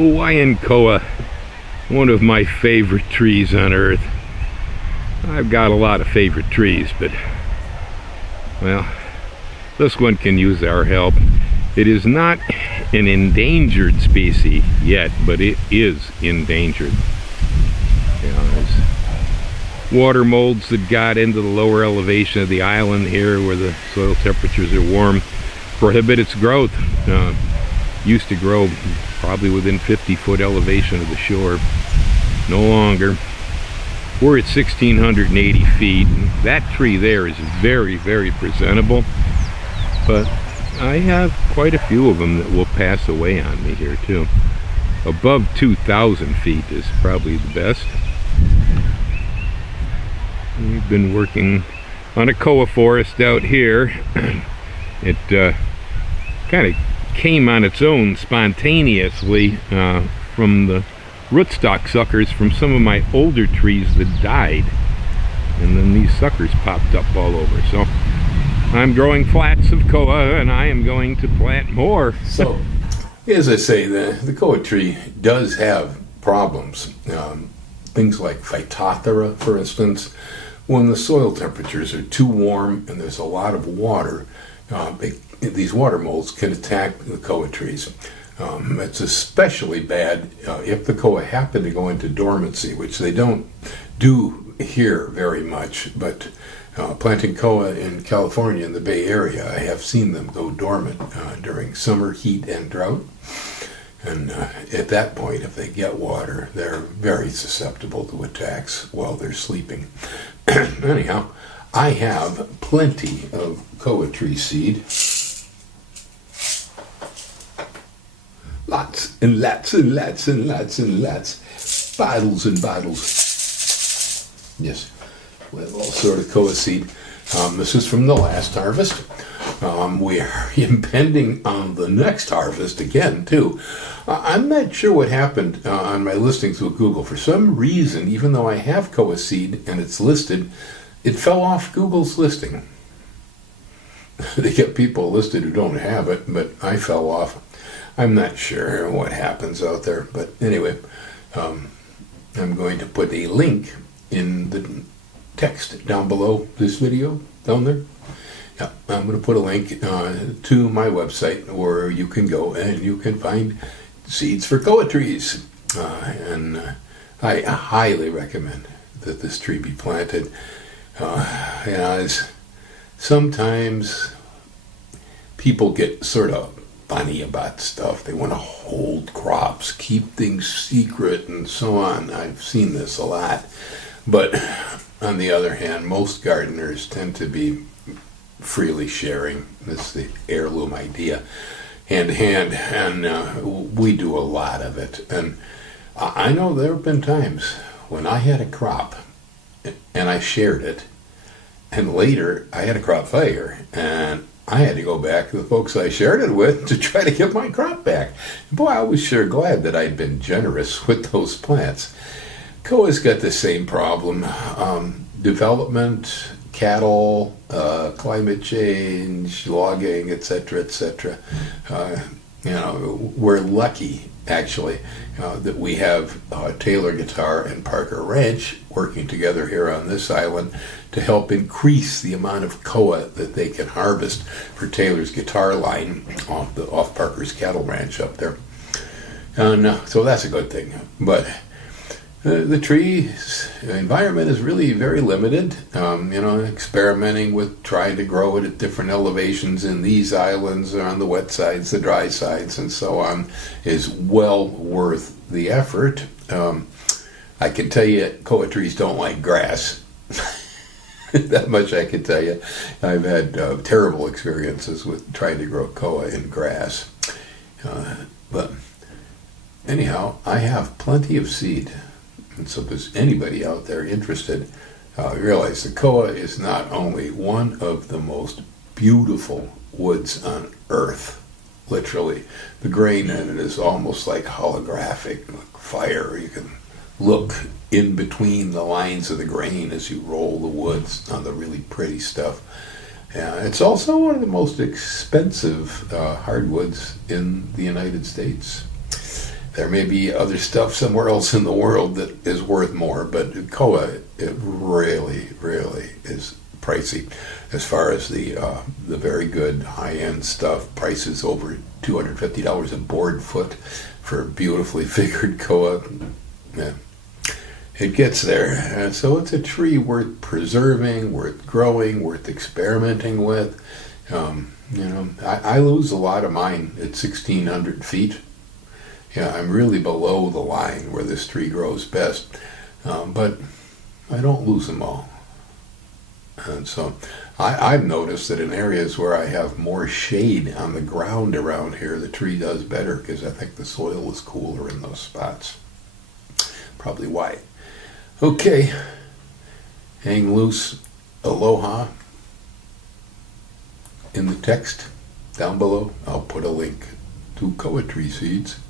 Hawaiian koa, one of my favorite trees on earth. I've got a lot of favorite trees, but, well, this one can use our help. It is not an endangered species yet, but it is endangered. You know, there's water molds that got into the lower elevation of the island here where the soil temperatures are warm, prohibit its growth. Used to grow probably within 50-foot elevation of the shore. No longer. We're at 1,680 feet. That tree there is very, very presentable, but I have quite a few of them that will pass away on me here too. Above 2,000 feet is probably the best. We've been working on a koa forest out here. It kind of came on its own spontaneously from the rootstock suckers from some of my older trees that died, and then these suckers popped up all over. So I'm growing flats of koa, and I am going to plant more. So, as I say, the koa tree does have problems. Things like Phytophthora, for instance. When the soil temperatures are too warm and there's a lot of water, these water molds can attack the koa trees. It's especially bad if the koa happen to go into dormancy, which they don't do here very much, but planting koa in California in the Bay Area, I have seen them go dormant during summer heat and drought. And at that point, if they get water, they're very susceptible to attacks while they're sleeping. Anyhow, I have plenty of koa tree seed. Lots and lots and lots and lots and lots. Bottles and bottles. Yes, we have all sort of koa seed. This is from the last harvest. We are impending on the next harvest again, too. I'm not sure what happened on my listings with Google. For some reason, even though I have koa seed and it's listed, it fell off Google's listing. They get people listed who don't have it, but I fell off. I'm not sure what happens out there, but anyway, I'm going to put a link in the text down below this video, down there. Yeah, I'm going to put a link to my website where you can go and you can find seeds for koa trees. And I highly recommend that this tree be planted. Sometimes people get sort of funny about stuff. They want to hold crops, keep things secret, and so on. I've seen this a lot. But on the other hand, most gardeners tend to be freely sharing. This is the heirloom idea, hand to hand, and we do a lot of it. And I know there have been times when I had a crop and I shared it, and later I had a crop failure, and I had to go back to the folks I shared it with to try to get my crop back. Boy, I was sure glad that I'd been generous with those plants. Koa's got the same problem. Development, cattle, climate change, logging, etc., etc. We're lucky, actually, that we have Taylor Guitar and Parker Ranch working together here on this island to help increase the amount of koa that they can harvest for Taylor's guitar line off Parker's cattle ranch up there. And so that's a good thing. But the tree's environment is really very limited. Experimenting with trying to grow it at different elevations in these islands, on the wet sides, the dry sides, and so on, is well worth the effort. I can tell you, koa trees don't like grass. That much I can tell you. I've had terrible experiences with trying to grow koa in grass. But anyhow, I have plenty of seed. And so if there's anybody out there interested, realize the koa is not only one of the most beautiful woods on earth, literally. The grain in it is almost like holographic, like fire. You can look in between the lines of the grain as you roll the woods on the really pretty stuff. It's also one of the most expensive hardwoods in the United States. There may be other stuff somewhere else in the world that is worth more, but koa, it really, really is pricey. As far as the very good high-end stuff, prices over $250 a board foot for beautifully figured koa. Yeah, it gets there. And so it's a tree worth preserving, worth growing, worth experimenting with. I lose a lot of mine at 1,600 feet. Yeah, I'm really below the line where this tree grows best, but I don't lose them all. And so I've noticed that in areas where I have more shade on the ground around here, the tree does better because I think the soil is cooler in those spots. Probably why. Okay, hang loose. Aloha. In the text down below, I'll put a link to koa tree seeds.